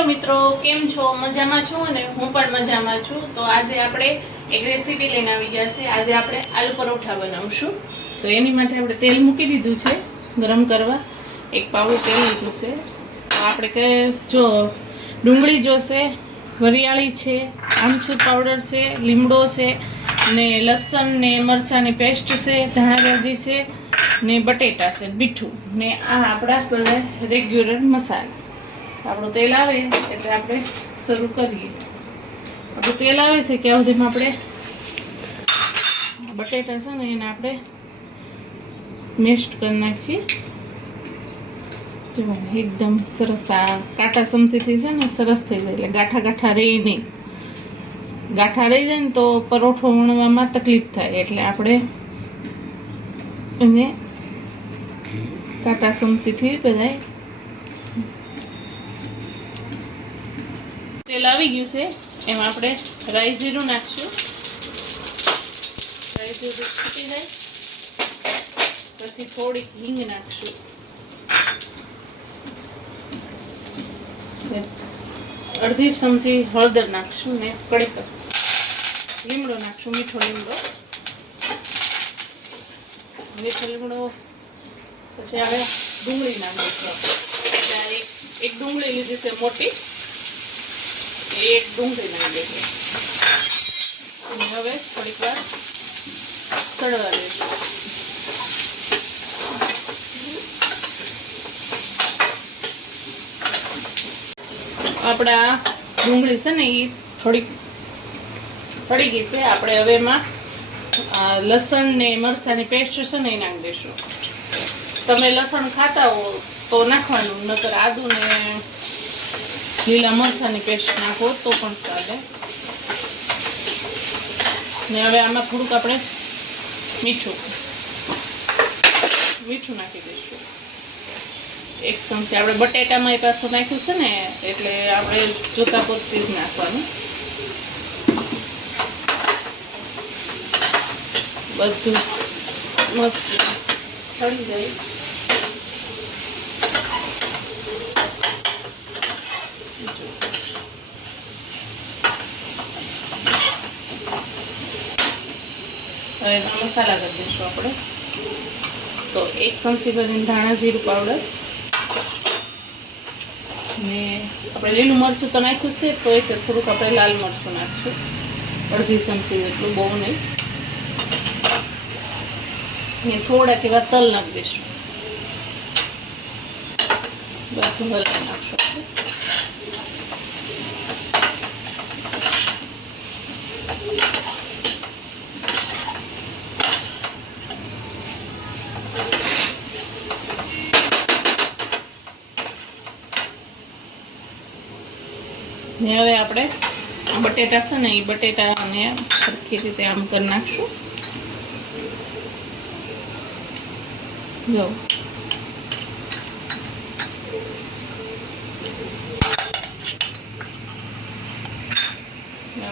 Hello મિત્રો, કેમ છો? મજામાં છો ને? હું પણ મજામાં છું. તો આજે આપણે એક રેસીપી લઈને આવી ગયા છે. આજે આપણે આલુ પરોઠા બનાવશું. તો એની માટે આપણે તેલ મૂકી દીધું છે ગરમ કરવા. એક પાવડું તેલ લીધું છે. તો આપણે કે જો ડુંગળી જોશે, વરિયાળી છે, આમચૂર પાવડર છે, લીમડો છે ને લસણ ને મરચાંની પેસ્ટ છે, ધાણા ભાજી છે ને બટેટા છે, મીઠું ને આ આપણા બધા રેગ્યુલર મસાલા. આપણું તેલ આવે એટલે આપણે શરૂ કરીએ. આપણું તેલ આવે છે ત્યાં સુધીમાં આપણે બટેટા છે ને એને આપણે મેસ્ટ કરી નાખીએ. જો એકદમ સરસ આ કાંટા ચમચીથી છે ને સરસ થઈ જાય, એટલે ગાંઠા ગાંઠા રહે નહીં. ગાંઠા રહી જાય ને તો પરોઠો વણવામાં તકલીફ થાય, એટલે આપણે એને કાંટા ચમચીથી બધાય. તેલ આવી ગયું છે, એમાં આપણે રાઈ જીરું નાખશું. રાઈ જીરું છૂટી જાય પછી થોડીક હિંગ નાખશું. અડધી ચમચી હળદર નાખશું ને કડી લીમડો નાખશું, મીઠો લીમડો. પછી હવે ડુંગળી નાખીશું. એક ડુંગળી લીધી છે મોટી, એક ડુંગળી નાખી દઈશું અને હવે થોડીક વાર સળવા દઈશું. આપણા ડુંગળી છે ને એ થોડીક સળી ગઈ છે. આપણે હવે એમાં લસણ ને મરચાંની પેસ્ટ છે ને એ નાખી દઈશું. તમે લસણ ખાતા હો તો નાખવાનું, નકર આદુ ને લીલા મરચાંની પેસ્ટ નાખો તો પણ ચાલે. ને હવે આમાં થોડુંક આપણે મીઠું નાખી દઈશું. એક ચમચી આપણે બટેટામાં એ પાછું નાખ્યું છે ને, એટલે આપણે જોતા પૂરતી જ નાખવાનું. બધું મસ્ત ચડી જાય. હવે એમાં મસાલા કરી દઈશું આપણે. તો એક ચમચી ભરીને ધાણા જીરું પાવડર ને આપણે લીલું મરચું તો નાખ્યું છે, તો એ થોડુંક આપણે લાલ મરચું નાખીશું, અડધી ચમચી જેટલું, બહુ નહીં. ને થોડાક એવા તલ નાખી દઈશું. બધું હલાવી નાખશું. ને હવે આપણે બટેટા છે ને એ બટેટાને સરખી રીતે આમ કરી નાખશું. જો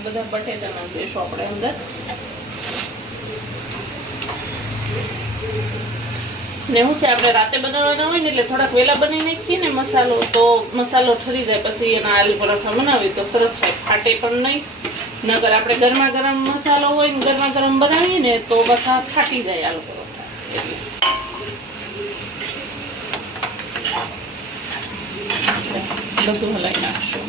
બધા બટેટા નાખી દઈશું આપણે અંદર. ને શું છે, આપણે રાતે બનાવવાના હોય ને એટલે થોડાક વહેલા બનાવી નાખીએ ને મસાલો, તો મસાલો ઠરી જાય. પછી એના આલુ પરોઠા બનાવીએ તો સરસ થાય, ફાટે પણ નહીં. નકર આપણે ગરમા ગરમ મસાલો હોય ને ગરમા ગરમ બનાવીએ ને તો બસ આ ફાટી જાય આલુ પરોઠા. એટલે બધું હલાવી નાખશું.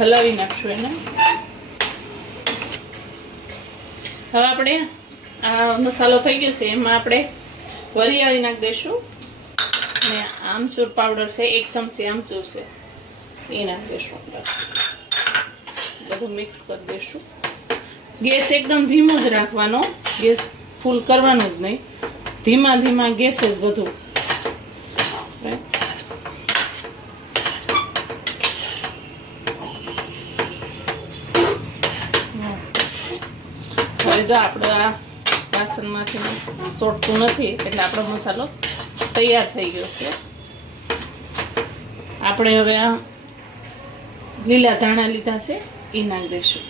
હલાવી નાખશું એને. હવે આપણે આ મસાલો થઈ ગયો છે, એમાં આપણે વરિયાળી નાખી દઈશું ને આમચૂર પાવડર છે, એક ચમચી આમચૂર છે એ નાખી દઈશું. બધું મિક્સ કરી દઈશું. ગેસ એકદમ ધીમો જ રાખવાનો, ગેસ ફૂલ કરવાનો જ નહીં. ધીમા ધીમા ગેસે જ બધું. હવે જો આપણે આ વાસણમાંથી સોટતું નથી, એટલે આપણો મસાલો તૈયાર થઈ ગયો છે. આપણે હવે આ લીલા ધાણા લીધા છે એ નાખી દઈશું.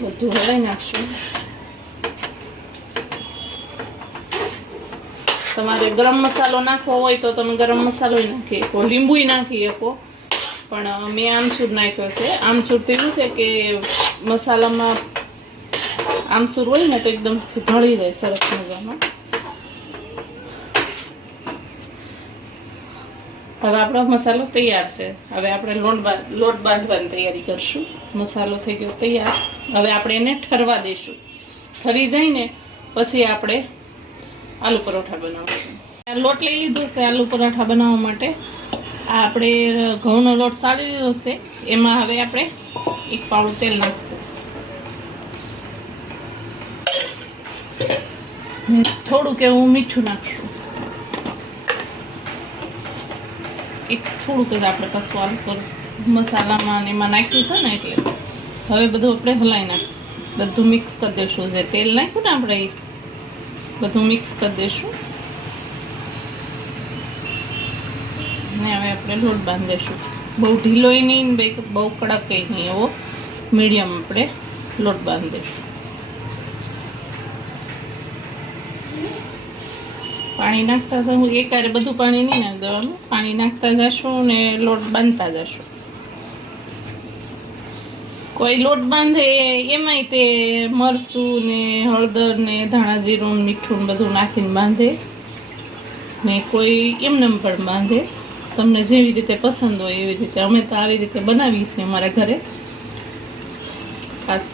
બધું હલાવી નાખશું. તમારે ગરમ મસાલો નાખવો હોય તો તમે ગરમ મસાલો નાખી શકો, લીંબુ નાખી શકો, પણ મેં આમચૂર નાખ્યો છે. આમચૂરથી શું છે કે મસાલામાં આમચૂર હોય ને તો એકદમ ભળી જાય સરસ મજામાં. હવે આપણો મસાલો તૈયાર છે. હવે આપણે લોટ બાંધવાની તૈયારી કરશું. મસાલો થઈ ગયો તૈયાર. હવે આપણે એને ઠરવા દઈશું. ઠરી જાય ને પછી આપણે આલુ પરોઠા બનાવશું. લોટ લઈ લીધો છે આલુ પરોઠા બનાવવા માટે. આ આપણે ઘઉંનો લોટ સાળી લીધો છે. એમાં હવે આપણે 1 પાવડું તેલ નાખશું. થોડુંક એવું મીઠું નાખશું. થોડુંક જ આપણે કશું આલુ પર મસાલામાં એમાં નાખ્યું છે ને એટલે હવે બધું આપણે હલાવી નાખશું. બધું મિક્સ કરી દઈશું. જે તેલ નાખ્યું ને આપણે એ બધું મિક્સ કરી દઈશું. ને હવે આપણે લોટ બાંધીશું. બહુ ઢીલોય નહીં ને બહુ કડક નહીં, એવો મીડિયમ આપણે લોટ બાંધીશું. પાણી નાખતા જશું. એકારે બધું પાણી નહીં નાખી દેવાનું. પાણી નાખતા જશું ને લોટ બાંધતા જશું. કોઈ લોટ બાંધે એમાંય તે મરચું ને હળદર ને ધાણા જીરું મીઠું બધું નાખીને બાંધે ને કોઈ એમને પણ બાંધે. તમને જેવી રીતે પસંદ હોય એવી રીતે. અમે તો આવી રીતે બનાવીએ છીએ અમારા ઘરે. ખાસ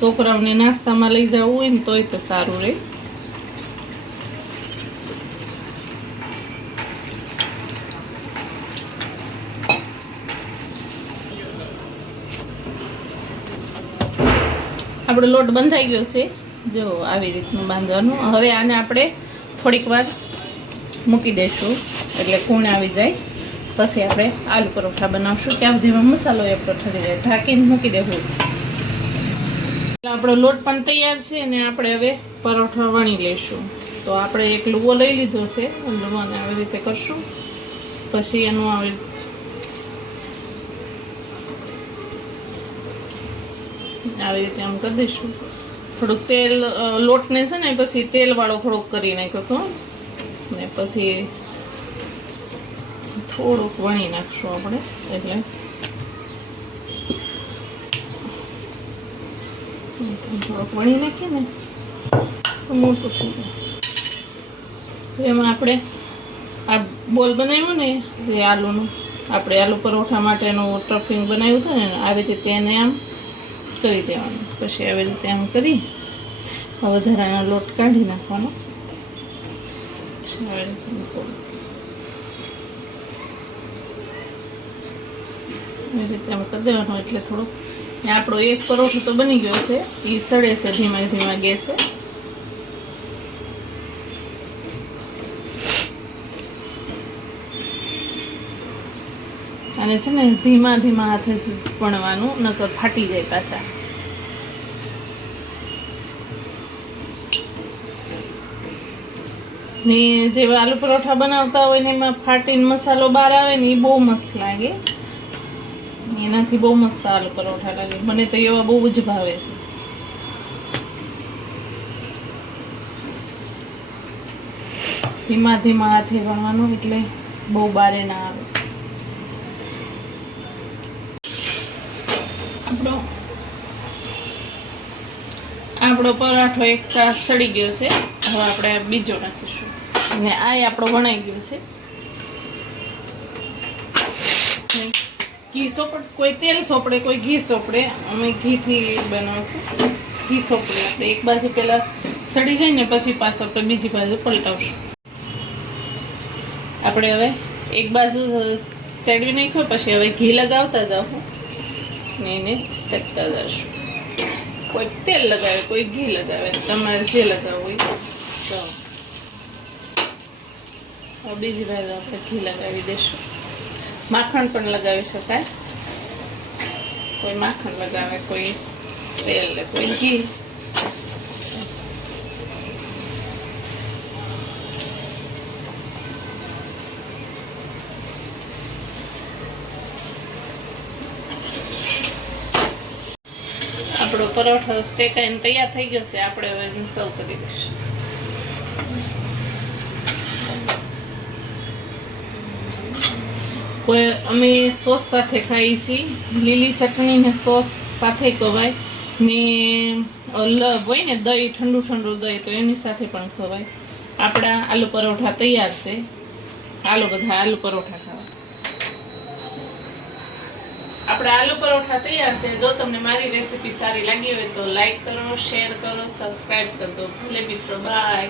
છોકરાઓને નાસ્તામાં લઈ જવું હોય ને તોય તો સારું રહે. આપણો લોટ બંધાઈ ગયો છે. જો આવી રીતનું બાંધવાનું. હવે આને આપણે થોડીક વાર મૂકી દઈશું એટલે કૂણ આવી જાય. પછી આપણે આલુ પરોઠા બનાવશું. ત્યાં સુધીમાં મસાલો આપણો ઠરી જાય. ઢાંકીને મૂકી દેવું. આપણો લોટ પણ તૈયાર છે ને આપણે હવે પરોઠા વણી લઈશું. તો આપણે એક લુવો લઈ લીધો છે. લુવાને આવી રીતે કરશું. પછી એનું આવી રીતે આમ કરી દઈશું. થોડુંક તેલ લોટને છે ને પછી તેલવાળો થોડોક કરી નાખ્યો હતો ને પછી થોડુંક વણી નાખશું આપણે. એટલે થોડુંક વણી નાખીએ ને તો મોટું થઈ જાય. એમાં આપણે આ બોલ બનાવ્યું ને જે આલુનું, આપણે આલુ પરોઠા માટેનું સ્ટફિંગ બનાવ્યું હતું ને આવી રીતે એને આમ કરી દેવાનું. પછી આવી રીતે આમ કરી વધારાનો લોટ કાઢી નાખવાનો. આવી રીતે આમ કરી દેવાનો. એટલે થોડુંક આપણો એક પરોઠો તો બની ગયો છે. એ સડે છે ધીમા ધીમા ગેસે. અને છે ને ધીમા ધીમા હાથે વણવાનું, નકર ફાટી જાય પાછા. ને જે આલુ પરોઠા બનાવતા હોય ને એમાં ફાટીને મસાલો બહાર આવે ને એ બહુ મસ્ત લાગે. એનાથી બહુ મસ્ત આલુ પરોઠા લાગે. મને તો એવા બહુ જ ભાવે છે. ધીમા ધીમા હાથે વણવાનું એટલે બહુ બારે ના આવે. આપણો પરાઠો એક સડી ગયો છે. હવે આપણે બીજો નાખીશું. અને આ આપણો વણાઈ ગયો છે. ઘી સોપડ, કોઈ તેલ સોપડે કોઈ ઘી સોપડે. અમે ઘીથી બનાવશું. ઘી સોપડે આપણે એક બાજુ પહેલાં સડી જાય ને પછી પાછું આપણે બીજી બાજુ પલટાવશું. આપણે હવે એક બાજુ સેડવી નાખ્યો પછી હવે ઘી લગાવતા જાઓ ને એને શેકતા જશું. કોઈ તેલ લગાવે કોઈ ઘી લગાવે, તમારે જે લગાવવું હોય તો. બીજી બાજુ આપણે ઘી લગાવી દઈશું. માખણ પણ લગાવી શકાય. કોઈ માખણ લગાવે, કોઈ તેલ ને કોઈ ઘી. આપણો પરોઠો શેકાઈને તૈયાર થઈ ગયો છે. આપણે હવે એને સર્વ કરી દઈશું. કોઈ અમે સોસ સાથે ખાઈએ છીએ. લીલી ચટણી ને સોસ સાથે ખવાય ને હોય ને દહીં, ઠંડુ ઠંડુ દહીં, તો એની સાથે પણ ખવાય. આપણા આલુ પરોઠા તૈયાર છે. હાલો બધા આલુ પરોઠા ખાવા. આપણા આલુ પરોઠા તૈયાર છે. જો તમને મારી રેસીપી સારી લાગી હોય તો લાઈક કરો, શેર કરો, સબસ્ક્રાઇબ કરો. ભલે મિત્રો, બાય.